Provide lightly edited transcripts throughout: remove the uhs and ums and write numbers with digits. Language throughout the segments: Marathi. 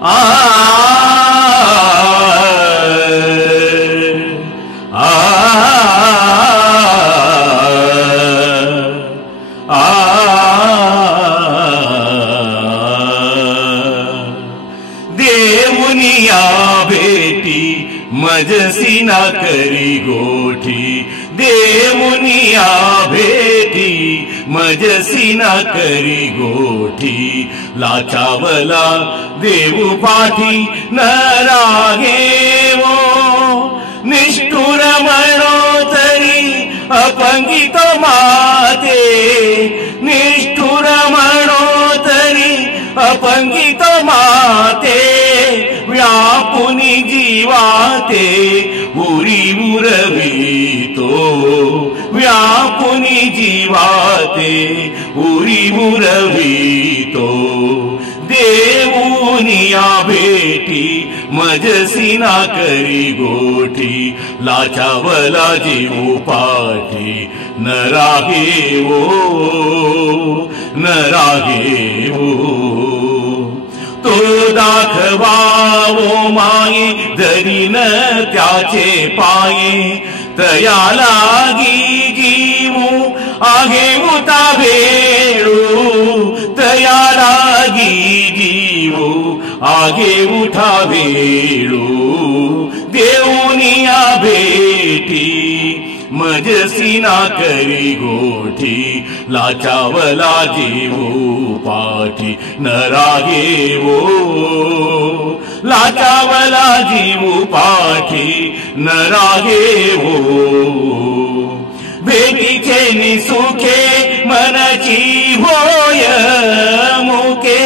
आ आ देवुनिया भेटी मजसी ना करी गोठी, देवुनिया भेटी मजसी ना करी गोठी, लाचावला देऊ पाठी न रागे वो, निष्ठुर म्हणो तरी अपंगित माते, निष्ठुर म्हणो तरी अपंगित माते, व्यापुनी जीवाते उरी उरवितो, व्यापुनी जीवाते उरी उरवितो, देऊनिया भेटी मजसी ना करी गोठी, लाचावला जीव पाठी न रागे वो, न रागे वो, तो दाखवावो माये धरीन त्याचे पाये, तया लागी जीवू आघेऊता भेडू, तया लागी जीवू आघेऊता भेडू, देऊनिया भेटी मजसी ना करी गोठी, लाचावला जीवू पाठी न रागे वो, लाचावला जीवू पाठी न रागे वो, भेटीचे निसुखे मनची होय मुके,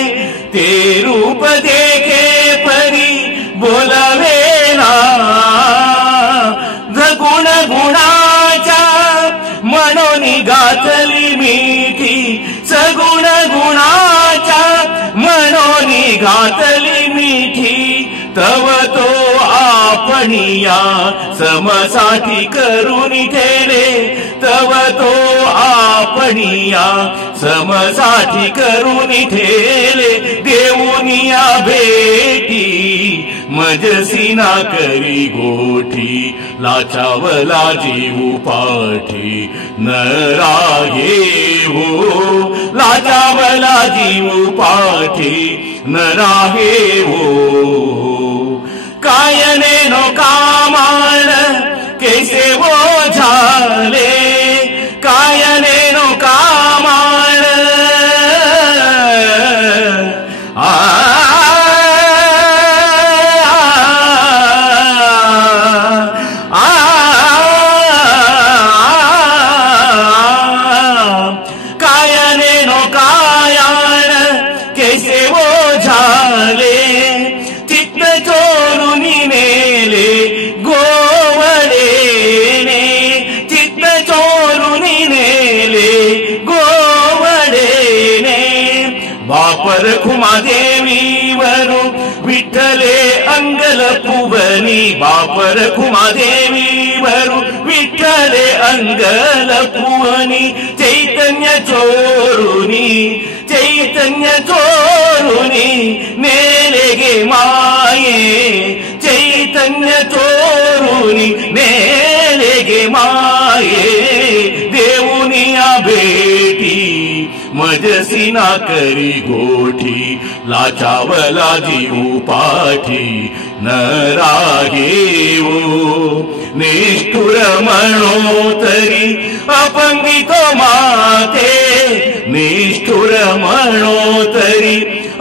ते रूप देखे परी बोलावे ना, गुण गुणाच्या मनोनी गातली मिठी, सगुण गुणाच्या मनोनी गातली मिठी, तव तो आपणिया समसाठी करून ठेले, तव तो आपणिया समसाठी करून ठेले, देऊनिया भेटी मजसी ना करी गोठी, लाचावला जीवू पाठी न रागे वो, लाचावला जीवू पाठी न रागे वो, कायने नो कामाण कैसे वो झाले, कायने नो कामाण देवीवरू विठ्ठले अंगल पुवनी, बापर खुमा देवीवरू विठ्ठले अंगल पुवनी, चैतन्य चोरुनी, चैतन्य चोरुनी नेले गे माये, चैतन्य चोरुनी नेले गे माये, देऊनिया भेटी मजसी ना करी गोठी, लाचावला जीवू पाठी न रागे वो, निष्ठुर म्हणो तरी अपंगित माते, निष्ठुर म्हणो तरी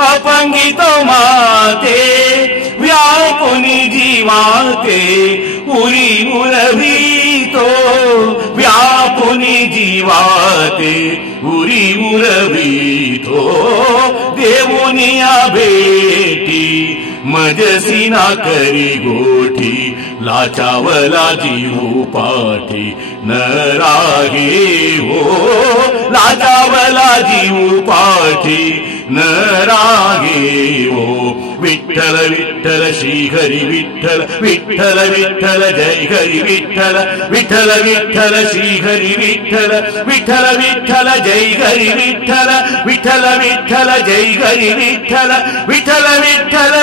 अपंगित माते, व्यापुनी जीवाते उरी उरवितो, व्यापुनी जीवाते उरी उरवितो, देऊनिया भेटी मजसी ना करी गोठी, लाचावला जीवू पाठी न रागे वो, लाचावला जीवू पाठी न रागे वो, विठ्ठल विठ्ठल श्री हरी विठ्ठल, विठ्ठल विठ्ठल जय हरी विठ्ठल, विठ्ठल विठ्ठल श्री हरी विठ्ठल, विठ्ठल विठ्ठल जय हरी विठ्ठल, विठ्ठल विठ्ठल जय हरी विठ्ठल, विठ्ठल विठ्ठल